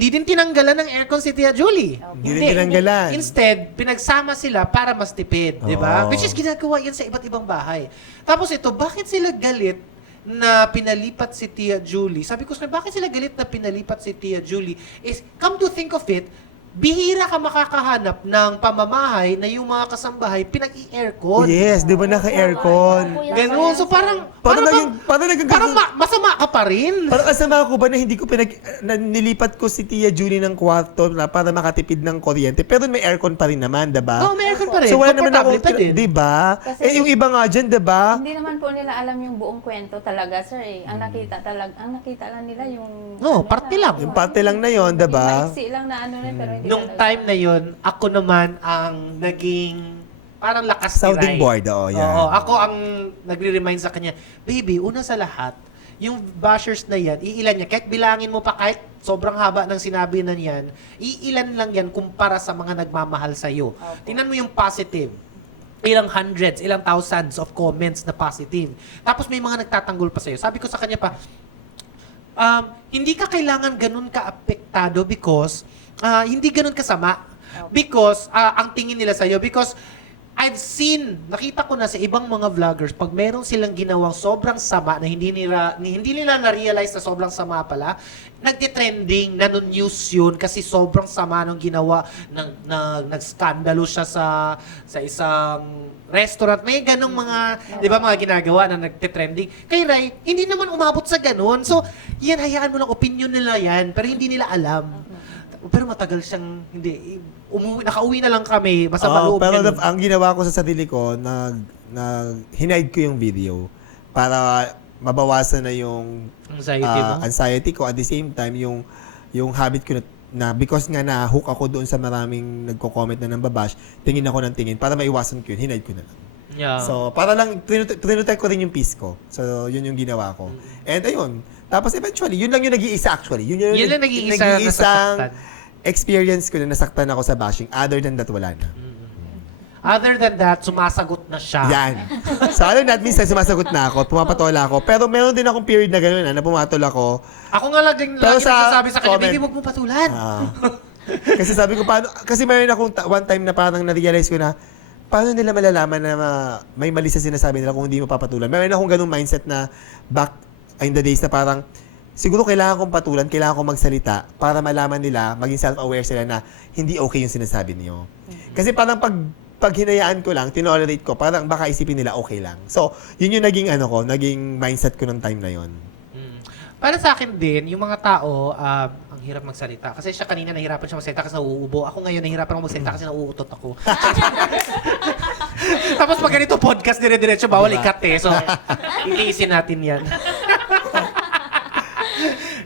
din tinanggalan ng aircon si Tia Julie. Hindi rin tinanggalan. Instead, pinagsama sila para mas tipid, di ba? Oo. Which is ginagawa yan sa iba't ibang bahay. Tapos ito, bakit sila galit na pinalipat si Tia Julie? Sabi ko, bakit sila galit na pinalipat si Tia Julie? Is, come to think of it, bihira ka makakahanap ng pamamahay na yung mga kasambahay pinag-i-aircon. Yes, di ba naka-aircon? Ganun. So parang masama ka pa rin. Parang kasama ko ba na hindi ko nilipat ko si Tia Julie ng kwarto na para makatipid ng kuryente pero may aircon pa rin naman, diba? Oo, may aircon pa rin. So wala naman ako, Komportable pa din. diba? Kasi- Yung iba nga dyan, diba? Hindi naman po nila alam yung buong kwento talaga, sir. Ang nakita lang nila yung... No, parte lang. Yung parte lang na yon, diba? Maiksi lang na ano rin, pero hindi Nung talaga. time na yon, ako naman ang naging parang lakas Sounding ni Rai. board, oo, yan. Oo, ako ang nagre-remind sa kanya, baby, una sa lahat, yung bashers na yan, iilan yan. Kahit bilangin mo pa, kahit sobrang haba ng sinabi na yan, iilan lang yan kumpara sa mga nagmamahal sa'yo. Tingnan mo yung positive. Ilang hundreds, ilang thousands of comments na positive. Tapos may mga nagtatanggol pa sa'yo. Sabi ko sa kanya pa, hindi ka kailangan ganun ka-apektado because hindi ganun kasama. Because ang tingin nila sa'yo, because I've seen, nakita ko na sa ibang mga vloggers, pag meron silang ginawang sobrang sama na hindi nila na-realize na sobrang sama pala, nagtitrending, nanon-news yun kasi sobrang sama nung ginawa, nag-skandalo siya sa isang restaurant. May ganong mga, di ba, mga ginagawa na nagtitrending. Kay Rai, hindi naman umabot sa ganun. So, yan, hayaan mo lang, opinion nila yan, pero hindi nila alam. Pero matagal siyang, nakauwi na lang kami, masama loob pero niya nun. ang ginawa ko sa sarili ko, hinide ko yung video para mabawasan na yung Anxiety mo? anxiety ko. At the same time, yung habit ko na because nga na-hook ako doon sa maraming nagko-comment na nang babash, tingin ako ng tingin. Para maiwasan ko yun, hinide ko na lang. Yeah. So, para lang, trinotect ko rin yung peace ko. So, yun yung ginawa ko. And ayun, tapos eventually, yun lang yung nag-iisa actually. Yun Yun lang nag-iisa na nag-iisang nasasaktan. experience ko na nasaktan ako sa bashing. Other than that, wala na. Other than that, sumasagot na siya. Yan. So, other than that, minsan sumasagot na ako, pumapatola ako. Pero meron din akong period na gano'n na pumatol ako. Ako nga lagi Pero sa nagsasabi sa kanya, comment- baby, huwag mo patulan. Kasi sabi ko, kasi meron akong one time na parang na-realize ko na, paano nila malalaman na may mali sa sinasabi nila kung hindi mo papatulan? Meron akong ganung mindset na back in the days na parang, siguro kailangan kong patulan, kailangan kong magsalita para malaman nila, maging self-aware sila na hindi okay yung sinasabi niyo. Kasi parang pag hinayaan ko lang, tinolerate ko, parang baka isipin nila okay lang. So, yun yung naging mindset ko ng time na yon. Para sa akin din, yung mga tao, ang hirap magsalita. Kasi siya kanina nahirapan siya magsalita kasi nauubo. Ako ngayon nahirapan ako magsalita kasi nauutot ako. Tapos pag ganito podcast, dire-diretso, bawal ikat eh. So, iliisin natin yan.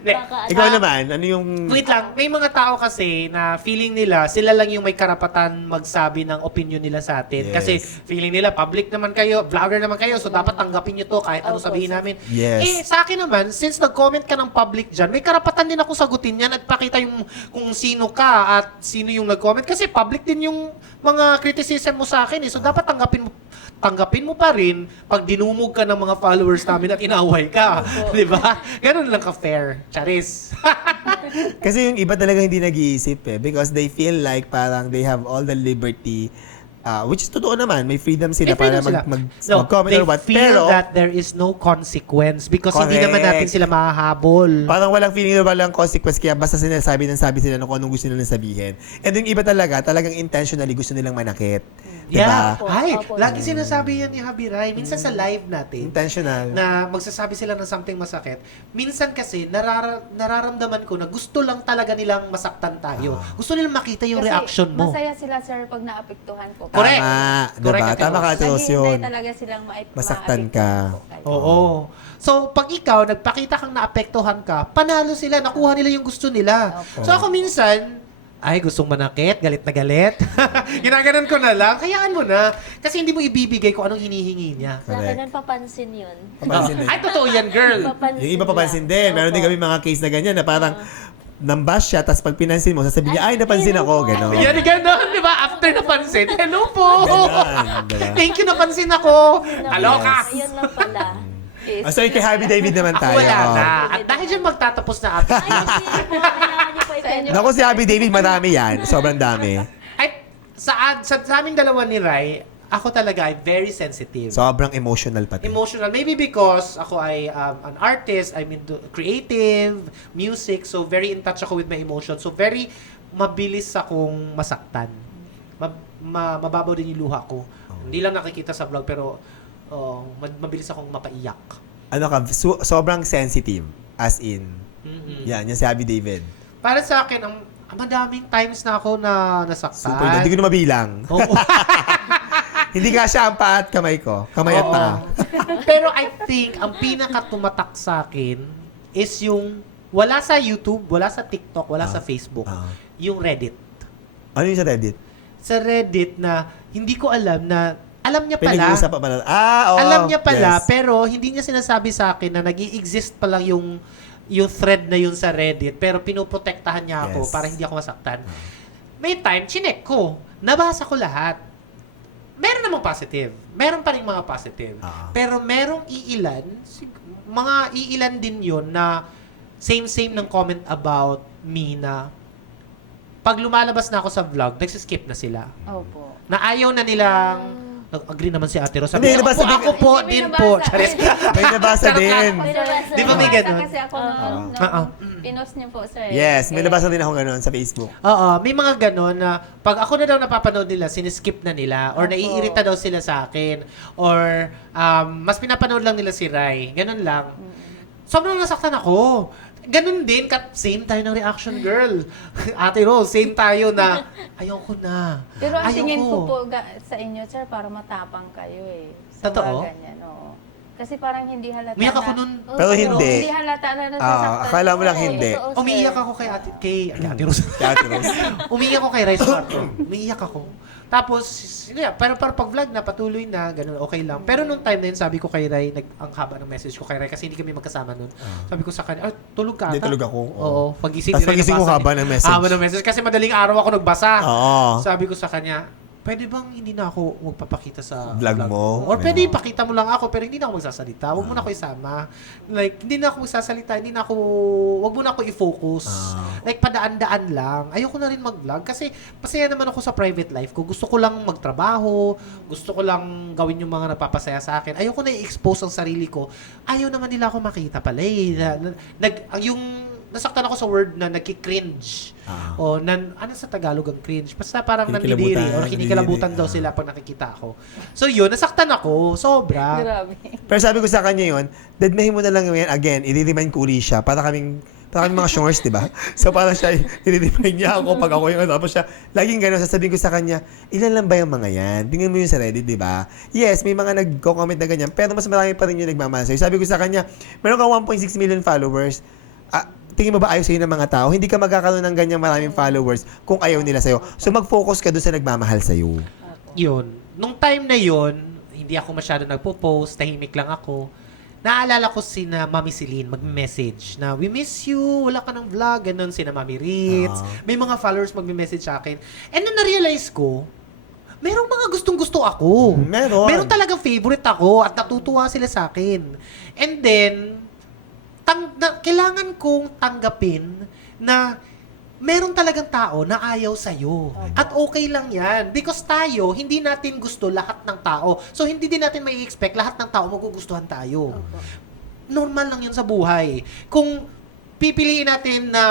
Baka, Ikaw naman, ano yung... Wait lang, may mga tao kasi na feeling nila, sila lang yung may karapatan magsabi ng opinion nila sa atin. Yes. Kasi feeling nila, public naman kayo, vlogger naman kayo, so dapat tanggapin nyo to kahit ano sabihin namin. Yes. Eh, sa akin naman, since nag-comment ka ng public dyan, may karapatan din ako sagutin yan at pakita yung kung sino ka at sino yung nag-comment. Kasi public din yung mga criticism mo sa akin eh. So dapat tanggapin mo pa rin pag dinumog ka ng mga followers namin at inaway ka. Di ba? Ganun lang ka-fair. Charis. Kasi yung iba talaga hindi nag-iisip eh. Because they feel like parang they have all the liberty, which is totoo naman, may freedom sila para mag-comment they or what. feel Pero, that there is no consequence because hindi Correct. naman natin sila mahahabol. parang walang feeling na walang consequence kaya basta sinasabi sila kung anong gusto nilang sabihin. And yung iba talagang intentionally gusto nilang manakit. Yeah. Diba? Ay, Opo. lagi sinasabi yan ni Habiray. Minsan sa live natin, Intentional. na magsasabi sila ng something masakit. Minsan kasi, nararamdaman ko na gusto lang talaga nilang masaktan tayo. Gusto nilang makita yung Kasi reaction mo. masaya sila, sir, pag naapektuhan ko. Correct. Tama. Correct, Diba? Ate Tama ka, Rose. Ate Rose, yun. Naghihintay talaga silang Masaktan ka. Oo. So, pag ikaw, nagpakita kang naapektuhan ka, panalo sila, nakuha nila yung gusto nila. Opo. So, ako minsan, ay, gustong manakit, galit na galit. Ginaganon ko na lang, hayaan mo na. Kasi hindi mo ibibigay kung anong hinihingi niya. sa akin, Correct. nun, papansin yun. Papansin din. Ay, totoo yan, girl. Papansin Yung iba papansin din. Meron din Opo. kami mga case na ganyan na parang nambash siya, tapos pag pinansin mo, sasabihin niya, ay, napansin Hello ako, po. gano'n. Yan, ganon, di ba? After napansin, hello po. Ganon, diba? Thank you, napansin ako. Yun lang Kaloka. pala. Yun lang pala. So, kay Happy David naman Ako tayo. wala na. At dahil dyan magtatapos na ating Ay, hindi po. Kailangan niyo po i-comment. Naku, si Happy David, marami yan. Sobrang dami. Ay, sa aming dalawa ni Rai, ako talaga ay very sensitive. Sobrang emotional pati. Emotional. Maybe because ako ay an artist, I'm into creative, music, so very in touch ako with my emotions. So very mabilis akong masaktan. Mababaw din yung luha ko. Hindi lang nakikita sa vlog, pero mabilis akong mapaiyak. Ano ka, sobrang sensitive. As in. Mhm. Yan, yan si Happy David. Para sa akin, ang madaming times na ako na nasaktan. Super, hindi ko na mabilang. Oo. Hindi nga siya ang paa at kamay ko. Kamay at Oo. paa. Pero I think, ang pinaka-tumatak sa akin is yung wala sa YouTube, wala sa TikTok, wala sa Facebook. Yung Reddit. Ano yung sa Reddit? Sa Reddit na hindi ko alam na alam niya pala. Pinag-uusap pa pala. Oo. Alam niya pala, Yes. pero hindi niya sinasabi sa akin na nag-i-exist pa lang yung thread na yun sa Reddit, pero pinoprotektahan niya ako Yes. para hindi ako masaktan. May time, chinek ko. Nabasa ko lahat. Meron namang positive. Meron pa rin mga positive. Pero merong mga iilan din yun na same ng comment about me na pag lumalabas na ako sa vlog, nagsiskip na sila. Opo. Na ayaw na nilang agree naman si Ate Rose. Sabi, Hindi, nabasa ako po Hindi, din binabasa. po. Charis. May nabasa din. Di ba may ganun? Kasi ako nung pinost niyo po, sir. Yes, may Eh, nabasa din ako ganun sa Facebook. Oo, may mga ganon na pag ako na daw napapanood nila, siniskip na nila or Opo. naiirita daw sila sa akin or mas pinapanood lang nila si Rai. Ganon lang. Sobrang nasaktan ako. Ganon din, same tayo ng reaction girl. Ate Rose, same tayo na ayoko na. Pero ang Ayoko. tingin ko po sa inyo, sir, para matapang kayo eh. Sa Totoo? mga ganyan, oo. Kasi parang hindi halata Umiyak ako na- nun. Pero Oo, hindi. Hindi halata na nasasaktan. akala mo lang Oo, hindi. totoo, sir. Umiiyak ako kay Ate Rose. Ate Rose. Umiiyak ako kay Rice Marto. Umiiyak ako. Tapos, pero pag vlog na, patuloy na, ganun, okay lang. Pero nung time na yun, sabi ko kay Rai, ang haba ng message ko kay Rai, kasi hindi kami magkasama nun. Sabi ko sa kanya, tulog ka Hindi, ata. tulog ako. Oo. Pagising, Tapos hindi na pagising ko nabasa haba niya. ng message. Haba ng message. Kasi madaling araw ako nagbasa. Oo. Sabi ko sa kanya, pwede bang hindi na ako magpapakita sa Vlog mo? Or pwede ipakita mo lang ako, pero hindi na ako magsasalita. Huwag mo na ako isama. Like, hindi na ako magsasalita, wag mo na ako i-focus. Like, padaan-daan lang. Ayoko na rin mag-vlog kasi masaya naman ako sa private life ko. Gusto ko lang magtrabaho, gusto ko lang gawin yung mga nagpapasaya sa akin. Ayoko na i-expose ang sarili ko. Ayaw naman nila ako makita pala eh. Nasaktan ako sa word na nagki-cringe. O, ano sa Tagalog ang cringe? Basta parang Kinikilabutan, nandidiri or kinikilabutan daw sila pag nakikita ako. So yun, nasaktan ako. Sobra. Grabe. Pero sabi ko sa kanya yun, dadmahin mo na lang yan. Again, i-remind ko uli siya para kaming mga shorts, di ba? So parang siya, i-remind niya ako pag ako yung tapos siya, laging gano'n, sasabihin ko sa kanya, ilan lang ba yung mga yan? Tingnan mo yun sa Reddit, di ba? Yes, may mga nagko-comment na ganyan, pero mas marami pa rin yung nagmamahal sa'yo. Sabi ko sa kanya, meron ka 1.6 million followers. Tingin mo ba ayaw sa'yo ng mga tao? Hindi ka magkakaroon ng ganyang maraming followers kung ayaw nila sa'yo. So mag-focus ka doon sa nagmamahal sa'yo. Yun. Nung time na yun, hindi ako masyado nagpo-post, tahimik lang ako. Naalala ko sina Mami Celine mag-message na, we miss you, wala ka ng vlog, ganun, sina Mami Ritz. May mga followers mag-message sa akin. And then na-realize ko, merong mga gustong-gusto ako. Meron. Meron talagang favorite ako at natutuwa sila sa akin. And then, kailangan kong tanggapin na meron talagang tao na ayaw sa'yo. At okay lang yan. Because tayo, hindi natin gusto lahat ng tao. So, hindi din natin may expect lahat ng tao magugustuhan tayo. Normal lang yun sa buhay. Kung pipiliin natin na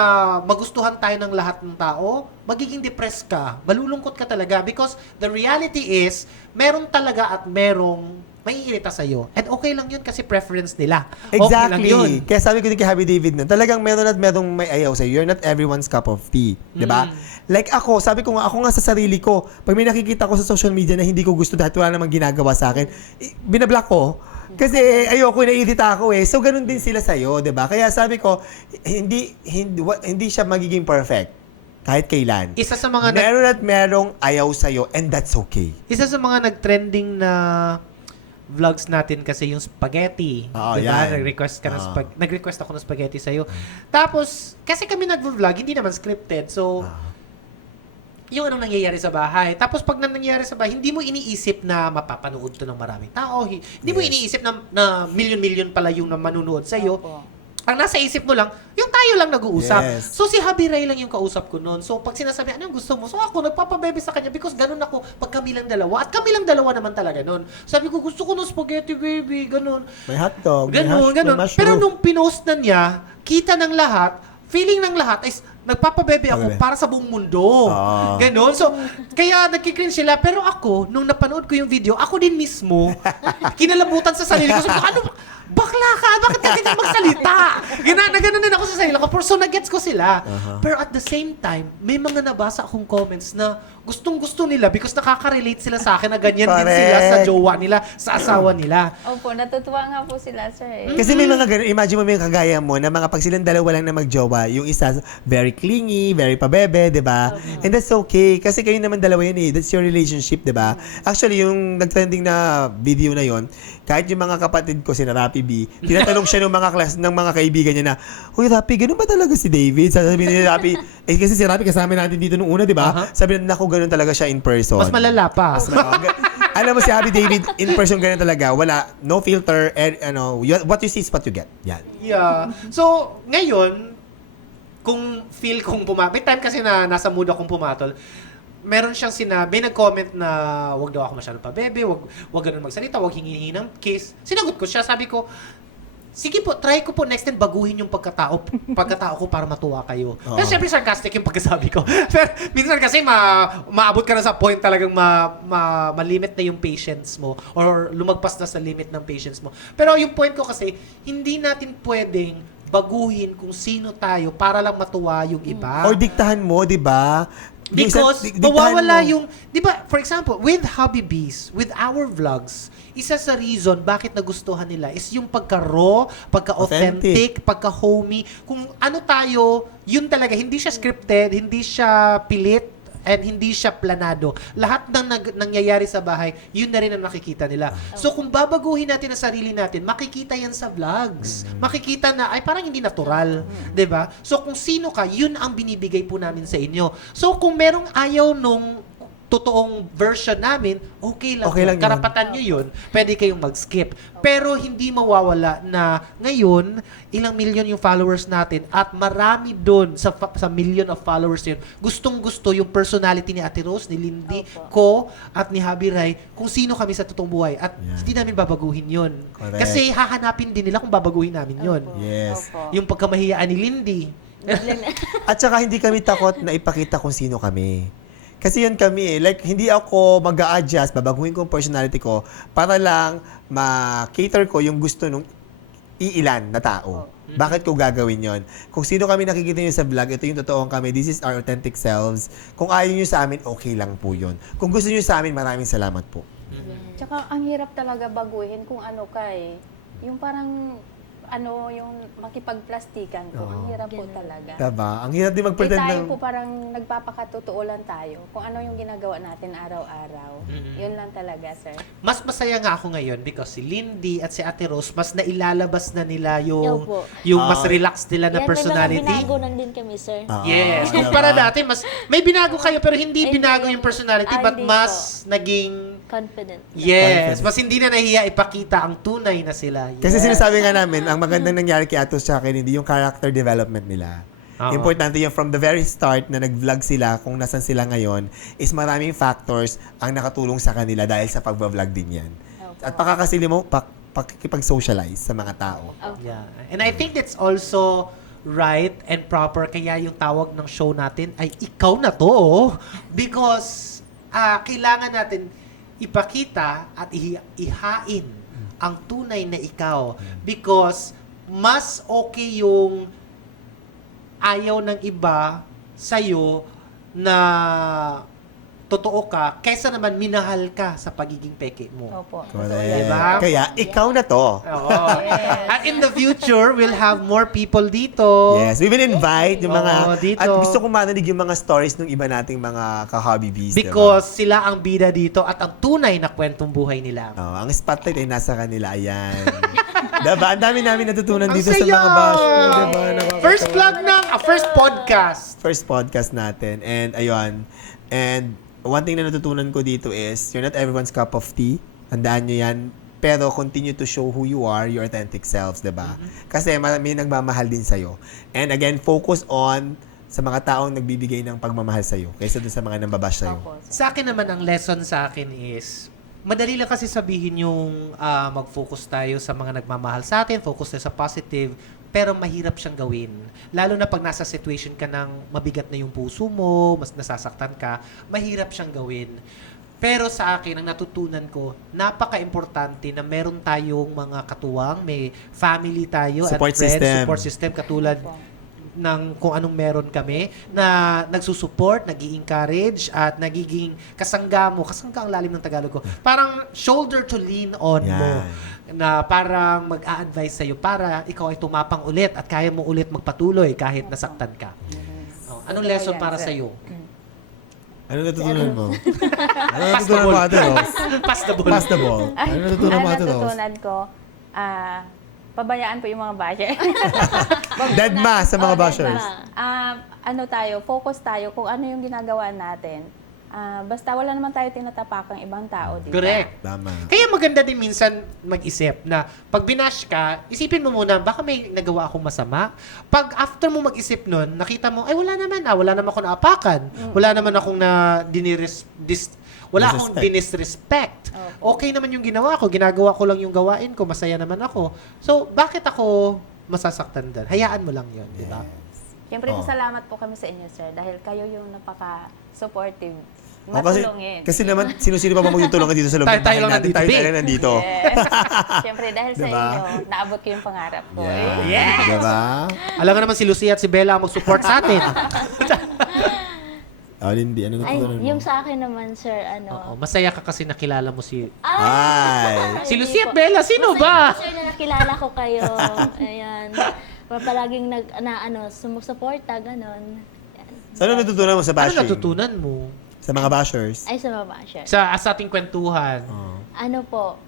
magustuhan tayo ng lahat ng tao, magiging depressed ka. Malulungkot ka talaga. Because the reality is, meron talaga at merong maiirita sa'yo. And okay lang yun kasi preference nila. Okay lang yun. Exactly. Kaya sabi ko din kay Happy David na talagang meron at merong may ayaw sa'yo. You're not everyone's cup of tea. Di ba? Like ako, sabi ko nga, ako nga sa sarili ko, pag may nakikita ko sa social media na hindi ko gusto dahil wala namang ginagawa sa akin, binablock ko. Kasi ayoko, naiirita ako eh. So, ganun din sila sa'yo, di ba? Kaya sabi ko, hindi siya magiging perfect. Kahit kailan. Isa sa mga Meron at merong ayaw sa'yo and that's okay. Isa sa mga nag-trending na vlogs natin kasi yung spaghetti. Oo, diba? yan. Nag-request ako ng spaghetti sa'yo. Tapos, kasi kami nag-vlog, hindi naman scripted. So, yung anong nangyayari sa bahay. Tapos, pag nangyayari sa bahay, hindi mo iniisip na mapapanood to ng maraming tao. Hindi mo iniisip na million-million pala yung manunood sa'yo. Opo. Ang nasa isip mo lang, yung tayo lang nag-uusap. Yes. So, si Habi Ray lang yung kausap ko noon. So, pag sinasabi, ano yung gusto mo? So, ako, nagpapabebe sa kanya because ganun ako pag kami lang dalawa. At kami lang dalawa naman talaga noon. Sabi ko, gusto ko ng spaghetti, baby. Ganun. May hotdog, Ganun. may mushroom. Pero nung pinost na niya, kita ng lahat, feeling ng lahat is nagpapabebe ako Pabebe. para sa buong mundo. Ganon. So, kaya nagkikringe sila. Pero ako, nung napanood ko yung video, ako din mismo, kinalabutan sa sarili ko. Sabi ko, bakla ka, bakit ka ganyan magsalita? Ganun din ako sa sarili ko, so nag-gets ko sila. Pero at the same time, may mga nabasa akong comments na gustong-gusto nila because nakaka-relate sila sa akin na ganyan din sila sa Correct. jowa nila, sa asawa nila. Opo, natutuwa nga po sila, sir. Kasi may mga ganun, imagine mo may kagaya mo na mga pag silang dalawa lang na magjowa, yung isa very clingy, very pabebe, di ba? And that's okay. Kasi kayo naman dalawa yan eh. That's your relationship, di ba? Actually, yung nag-trending na video na yon, kahit yung mga kapatid ko, si Rapi B, tinatanong siya ng mga class, ng mga kaibigan niya na, "Uy, Rapi, ganun ba talaga si David?" Sabi ni Rapi, kasi si Rapi kasama natin dito nung una, di ba? Sabi na, "Naku, ganun talaga siya in person." Mas malala pa. Alam mo si Happy David, in person ganun talaga. Wala, no filter, what you see is what you get. Yan. Yeah. So, ngayon, kung feel kong may time kasi na nasa mood akong pumatol, meron siyang sinabi, nag-comment na wag daw ako masyadong pabebe, wag ganun magsalita, wag hingi ng kiss. Sinagot ko siya, sabi ko, sige po, try ko po next time baguhin yung pagkatao ko para matuwa kayo. Pero syempre sarcastic yung pagkasabi ko. Pero minsan kasi maabot ka na sa point talagang malimit na yung patience mo or lumagpas na sa limit ng patience mo. Pero yung point ko kasi, hindi natin pwedeng baguhin kung sino tayo para lang matuwa yung iba. Or diktahan mo, di ba? Yung Because diktahan mawawala mo. yung, di ba, for example, with Hobby Bees, with our vlogs, isa sa reason bakit nagustuhan nila is yung pagka-raw, pagka-authentic, pagka-homey. Kung ano tayo, yun talaga, hindi siya scripted, hindi siya pilit, and hindi siya planado. Lahat ng nangyayari sa bahay, yun na rin ang nakikita nila. So kung babaguhin natin ang sarili natin, makikita yan sa vlogs. Makikita na, ay parang hindi natural. 'Di ba? So kung sino ka, yun ang binibigay po namin sa inyo. So kung merong ayaw nung totoong version namin, okay lang. Okay lang yun. Karapatan nyo yun. Pwede kayong mag-skip. Pero hindi mawawala na ngayon, ilang million yung followers natin at marami doon sa million of followers yun, gustong-gusto yung personality ni Ate Rose, ni Lindy, ko, at ni Habi Rai, kung sino kami sa totoong buhay. At hindi namin babaguhin yun. Correct. Kasi hahanapin din nila kung babaguhin namin yun. Yes. Opo. Yung pagkamahiyaan ni Lindy. At saka hindi kami takot na ipakita kung sino kami. Kasi yun kami eh. Like, hindi ako mag-a-adjust, babaguhin ko ang personality ko para lang ma-cater ko yung gusto nung iilan na tao. Bakit ko gagawin yon? Kung sino kami nakikita nyo sa vlog, ito yung totoong kami. This is our authentic selves. Kung ayaw nyo sa amin, okay lang po yun. Kung gusto nyo sa amin, maraming salamat po. Tsaka ang hirap talaga baguhin kung ano ka eh. Yung parang yung makipagplastikan ko. Ang hirap po talaga. Diba? Ang hirap din Eh, mag-pretend tayo ng... po parang nagpapakatotoo lang tayo. Kung ano yung ginagawa natin araw-araw. Yun lang talaga, sir. Mas masaya nga ako ngayon because si Lindy at si Ate Rose, mas nailalabas na nila yung Opo. mas relaxed nila na Yan, personality. may mga binago lang din kami, sir. Yes. diba? Kumpara dati, may binago kayo pero hindi Hindi. binago yung personality but Hindi mas naging Confident. yes. Mas hindi na nahiya ipakita ang tunay na sila. Yes. Kasi sinasabi nga namin, ang magandang nangyari kay Atos sa akin, hindi yung character development nila. Oo. Importante yung from the very start na nag-vlog sila, kung nasan sila ngayon, is maraming factors ang nakatulong sa kanila dahil sa pag-vlog din yan. At pakakasili mo, pakikipag-socialize sa mga tao. Yeah. And I think that's also right and proper kaya yung tawag ng show natin ay ikaw na to. Because kailangan natin ipakita at ihain ang tunay na ikaw. Because mas okay yung ayaw ng iba sa'yo na totoo ka kaysa naman minahal ka sa pagiging peke mo. Opo. Correct. Diba? Kaya, ikaw na to. Oo. At in the future, we'll have more people dito. Yes, we will invite yung mga... Oo, dito. At gusto ko marinig yung mga stories ng iba nating mga ka-hobby bees. Because sila ang bida dito at ang tunay na kwentong buhay nila. Oh, ang spotlight ay nasa kanila. Ayan. Diba? Ang dami namin natutunan Ang dito sa saya! mga bash. Diba? Nakakatawa. First vlog first podcast. First podcast natin. And ayun. And one thing na natutunan ko dito is, you're not everyone's cup of tea. Tandaan nyo yan. Pero continue to show who you are, your authentic selves, diba? Kasi may nagmamahal din sa'yo. And again, focus on sa mga taong nagbibigay ng pagmamahal sa'yo kaysa dun sa mga nambabash sa'yo. Opo. Sa akin naman, ang lesson sa akin is, madali lang kasi sabihin yung mag-focus tayo sa mga nagmamahal sa atin, focus tayo sa positive, pero mahirap siyang gawin. Lalo na pag nasa situation ka ng mabigat na yung puso mo, mas nasasaktan ka, mahirap siyang gawin. Pero sa akin, ang natutunan ko, napaka-importante na meron tayong mga katuwang, may family tayo Support at friends, system. support system katulad ng kung anong meron kami na nagsusupport, nag-i-encourage at nagiging kasangga mo. Kasangga ang lalim ng Tagalog ko. Parang shoulder to lean on mo. Na parang mag-a-advise sa'yo para ikaw ay tumapang ulit at kaya mo ulit magpatuloy kahit nasaktan ka. Oh, anong Totoo lesson yan, para sir. sa'yo? Ano natutunan mo? Ano natutunan mo, Ate Rose? Pass the ball. Pass the ball. Ano natutunan mo, Ate Rose? natutunan ko, pabayaan po yung mga basher. Deadma sa mga bashers. Ano tayo, focus tayo kung ano yung ginagawa natin. Basta wala naman tayo tinatapakang ibang tao, di ba? Correct. Tama. Kaya maganda din minsan mag-isip na pag binash ka, isipin mo muna, baka may nagawa akong masama. Pag after mo mag-isip nun, nakita mo, ay wala naman ako naapakan. Wala naman akong wala akong dinisrespect. Okay naman yung ginawa ko. Ginagawa ko lang yung gawain ko. Masaya naman ako. So, bakit ako masasaktan doon? Hayaan mo lang yun, di ba? Siyempre, salamat po kami sa inyo, sir, dahil kayo yung napaka-supportive. Kasi, Matulungin. kasi naman, sino-sino pa ba magtutulungan dito sa loob ng Tayo bahay lang natin? nandito, Tayo babe. lang nandito. Yes. Siyempre, dahil sa Diba? inyo, naabot ko yung pangarap ko. Yes! Diba? Alam nga naman si Lucia at si Bella ang mag-support sa atin. Lindy, ano Ay, natutunan mo? yung sa akin naman, sir, Oo, masaya ka kasi nakilala mo si Ay. si Lucia at Bella. Sino ba? Sir, na nakilala ko kayo. Ayan. Palaging sumusuporta, ganon. Yan. So, ano natutunan mo sa Ano bashing? natutunan mo Sa mga bashers? Ay, sa baba, sir. sa ating kwentuhan? Ano po,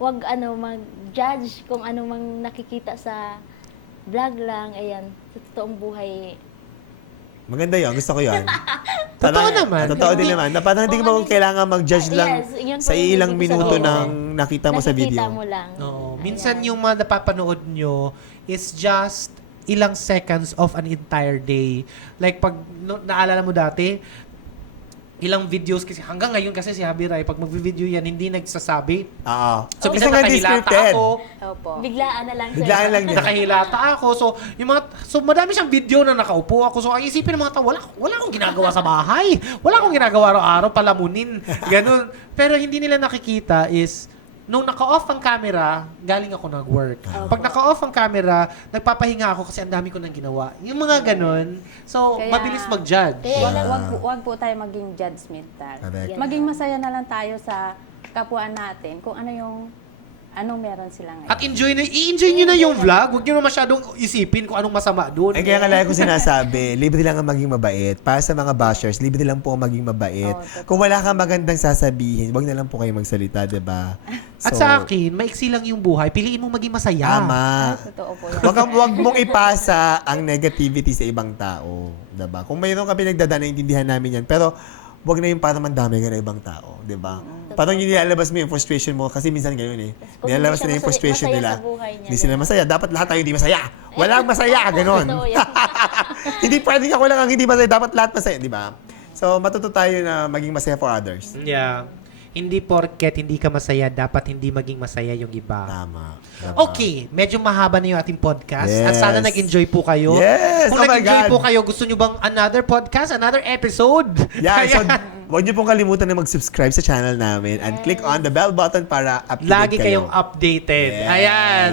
wag mag-judge kung ano mang nakikita sa vlog lang. Ayan, sa totoong buhay. Maganda yun. Gusto ko yun. Totoo naman. Totoo din naman. Na parang hindi mo kailangan mag-judge lang Yes, yun po sa yung ilang ibig minuto sabihin. ng nakita mo sa video. Nakikita mo lang. Oo. Ayan. Minsan yung mga napapanood nyo is just ilang seconds of an entire day. Like pag naalala mo dati, ilang videos kasi hanggang ngayon kasi si Javi Rai pag magvi-video yan hindi nagsasabi. Oo. So Minsan minsan nga nakahilata scripted. ako, Opo. Biglaan na lang, sir. Biglaan lang niya. nakahilata ako. So madami siyang video na nakaupo ako. So ang isipin ng mga tao, wala akong ginagawa sa bahay. Wala akong ginagawa araw-araw palamunin. Ganun. Pero hindi nila nakikita is nung naka-off ang camera, galing ako nag-work. Pag naka-off ang camera, nagpapahinga ako kasi ang dami ko nang ginawa. Yung mga ganun. So, Kaya- mabilis mag-judge. Kaya- Wag po tayo maging judgmental. Correct. Maging masaya na lang tayo sa kapwa natin kung anong meron sila ngayon. At i-enjoy nyo na yung vlog. Huwag nyo na masyadong isipin kung anong masama doon. Eh, kaya nga lagi ko sinasabi, libre lang ang maging mabait. Para sa mga bashers, libre lang po ang maging mabait. Oo, totoo. Kung wala kang magandang sasabihin, wag na lang po kayo magsalita, diba? At sa akin, maiksi lang yung buhay. Piliin mong maging masaya. Tama. Totoo po yan. Wag mong ipasa ang negativity sa ibang tao, 'di ba? Kung mayroon ka pinagdadaan, naiintindihan namin 'yan. Pero wag na yung para mandamay ka ng ibang tao, 'di ba? Parang yung nilalabas mo yung frustration mo kasi minsan ganoon eh. Kung Nilalabas hindi na siya yung frustration masaya nila. sa buhay niya, Hindi sila masaya. Dapat lahat tayo hindi masaya. Walang masaya, ganoon. Totoo yan. Hindi pwedeng ako lang ang hindi masaya. Dapat lahat masaya, 'di ba? So matuto tayo na maging masaya for others. Yeah. Hindi porket hindi ka masaya, dapat hindi maging masaya yung iba. Tama. Okay, medyo mahaba na yung ating podcast. Yes. At sana nag-enjoy po kayo. Yes! Kung Oh my nag-enjoy God. po kayo, gusto nyo bang another podcast, another episode? Yeah, so Kaya, huwag niyo pong kalimutan na mag-subscribe sa channel namin and click on the bell button para updated lagi kayo. kayong updated. Yes. Ayan.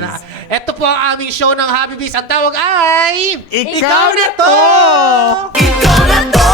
Ito po ang aming show ng Happy Bees. Ang tawag ay... Ikaw na to! Ikaw na to!